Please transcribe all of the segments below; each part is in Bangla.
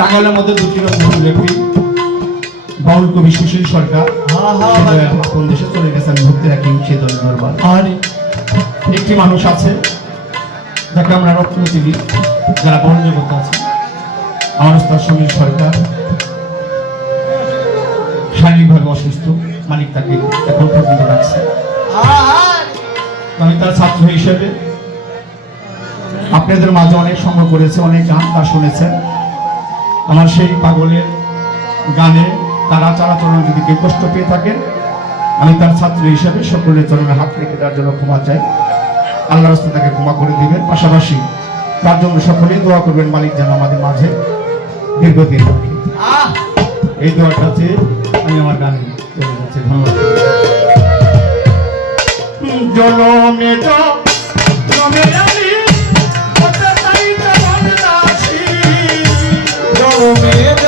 টাঙ্গাইলের মধ্যে দুটি রকম ব্যক্তি বাউল কবি সুশীল সরকার। কোন দেশে চলে গেছেন ভক্তি রাখি সে দল দরবার আর একটি মানুষ আছে যাকে আমরা রত্নজীবী যারা বরণ জগতে আছে আমার ওস্তাদ সমীর সরকার। শারীরিকভাবে অসুস্থ মালিক তাকে এখন পর্যন্ত রাখছে আমি তার ছাত্র হিসেবে আপনাদের মাঝে অনেক সংগ্রহ করেছে অনেক গান তা শুনেছেন। আমার সেই পাগলের গানে তার আচারাচরণ যদি কেউ কষ্ট পেয়ে থাকেন আমি তার ছাত্র হিসেবে সকলের চরণে হাত রেখে তার জন্য ক্ষমা চাই। আল্লাহ রাস্তা তাকে ক্ষমা করে দিবেন। পাশাপাশি তার জন্য সকলেই দোয়া করবেন, মালিক যেন আমাদের মাঝে দীর্ঘদিন এই দোয়াটা চেয়ে আমি আমার গানে চলে যাচ্ছি। ধন্যবাদ। জনমে জনমে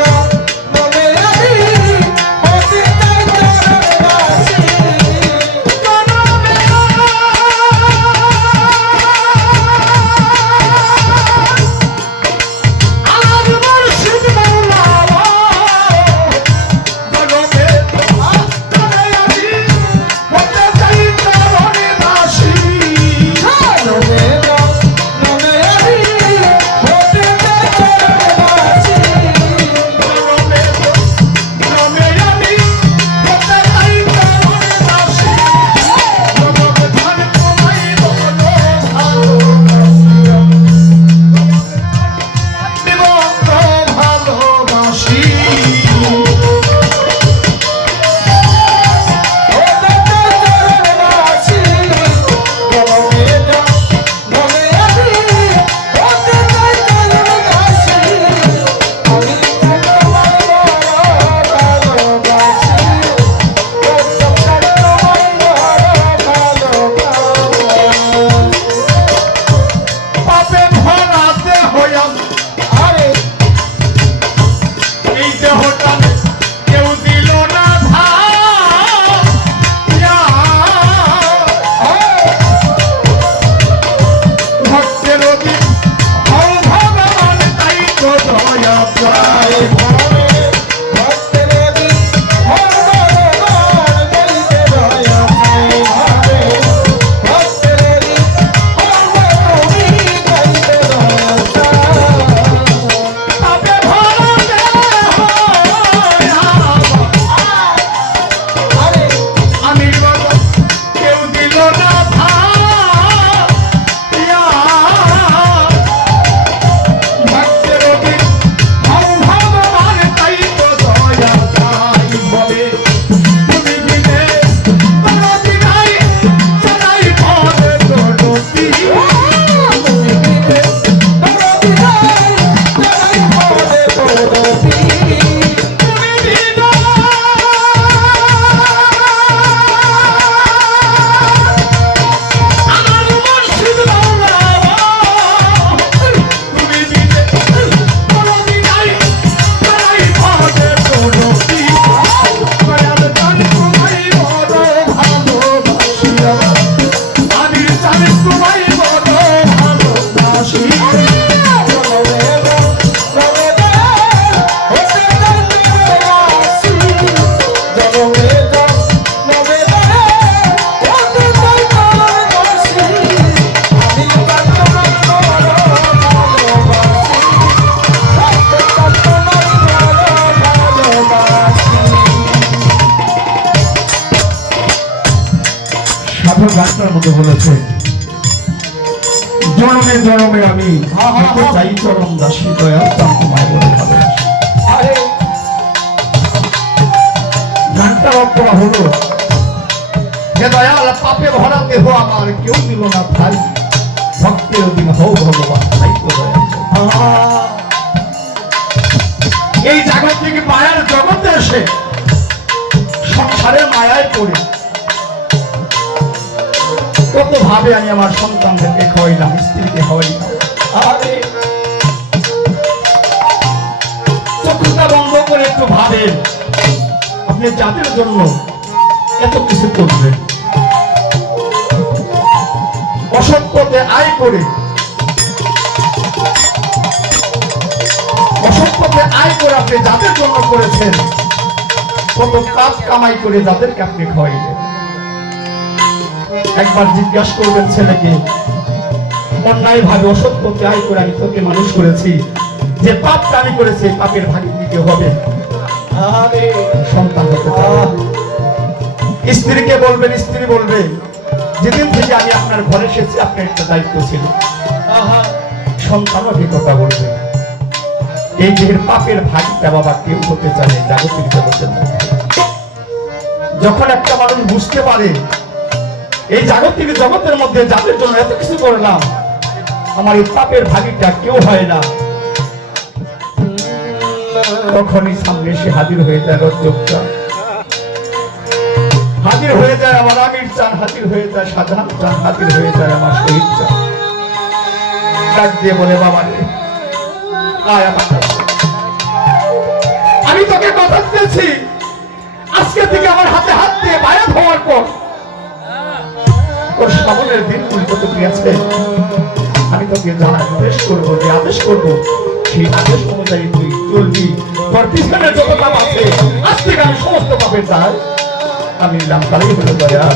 চাই চরম দাসী দয়া চান তোমায় বলে ভালোবাসি গানটা অর্থ হলো। যে দয়াল, পাপে ভরা দেহ আমার, কেউ দিল না ভাই ভক্তের দিন হও ভগবান, তাই তো দয়া এই জাগত থেকে মায়ার জগতে এসে সংসারের মায়ায় পড়ে। কত ভাবে আমি আমার সন্তানদেরকে খাওয়াইলাম স্ত্রীকে খাওয়াইলাম চোখটা বন্ধ করে একটু ভাবেন। আপনি যাদের জন্য এত কিছু করবেন। পথে আয় করে। আয় করে আপনি যাদের জন্য করেছেন। কত পাপ কামাই করে যাদেরকে আপনি খাওয়াইলেন। একবার জিজ্ঞাসা করবেন ছেলেকে অন্যায় ভাবে অসত্যকে আয় করে আমি তোকে মানুষ করেছি। যে পাপটা আমি করেছি পাপের ভাগি দিতে হবে? সন্তান স্ত্রীকে বলবেন স্ত্রী বলবে যেদিন থেকে আমি আপনার ঘরে এসেছি আপনার একটা দায়িত্ব ছিল। সন্তান অভিজ্ঞতা বলবে এই দেহের পাপের ভাগটা বাবা কেউ হতে চায় জাগতিক জগতের যখন একটা মানুষ বুঝতে পারে এই জাগতিক জগতের মধ্যে যাদের জন্য এত কিছু করলাম আমার এই পাপের ভাগিটা কেউ হয় না। তখনই সামনে এসে হাজির হয়ে যায় রজ্জবটা হাজির হয়ে যায় আমার আমির চান হাজির হয়ে যায় সাধারণ চান হাজির হয়ে যায় আমার শহীদ চান ডাক দিয়ে বলে, বাবা রে আমার আমি তোকে কথা দিয়েছি। আজকে থেকে আমার হাতে হাত দিয়ে বায়াত হওয়ার পর তোর সামনের দিন কত কি আছে। আমি তোকে যা আদেশ করব, যে আদেশ করব, সেই আদেশ অনুযায়ী তুই চলবি। যত আছে। আমি সমস্ত আমি নিলাম তারই হলো দয়া।